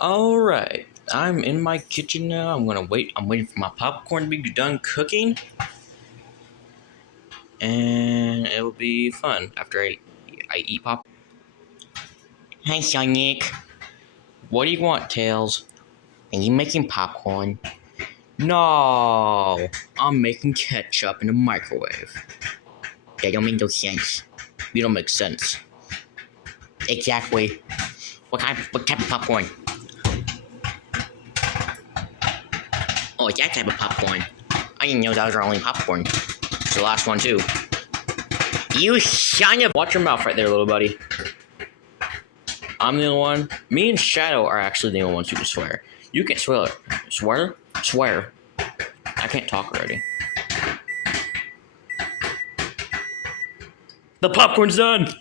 Alright, I'm in my kitchen now. I'm waiting for my popcorn to be done cooking. And it'll be fun after I eat pop. Hi, Sonic. What do you want, Tails? Are you making popcorn? No, I'm making ketchup in the microwave. That don't make no sense. You don't make sense. Exactly. What type of popcorn? Oh, it's that type of popcorn. I didn't know that was our only popcorn. It's the last one, too. You son of... Watch your mouth right there, little buddy. I'm the only one. Me and Shadow are actually the only ones who can swear. You can swear. Swear? Swear. I can't talk already. The popcorn's done!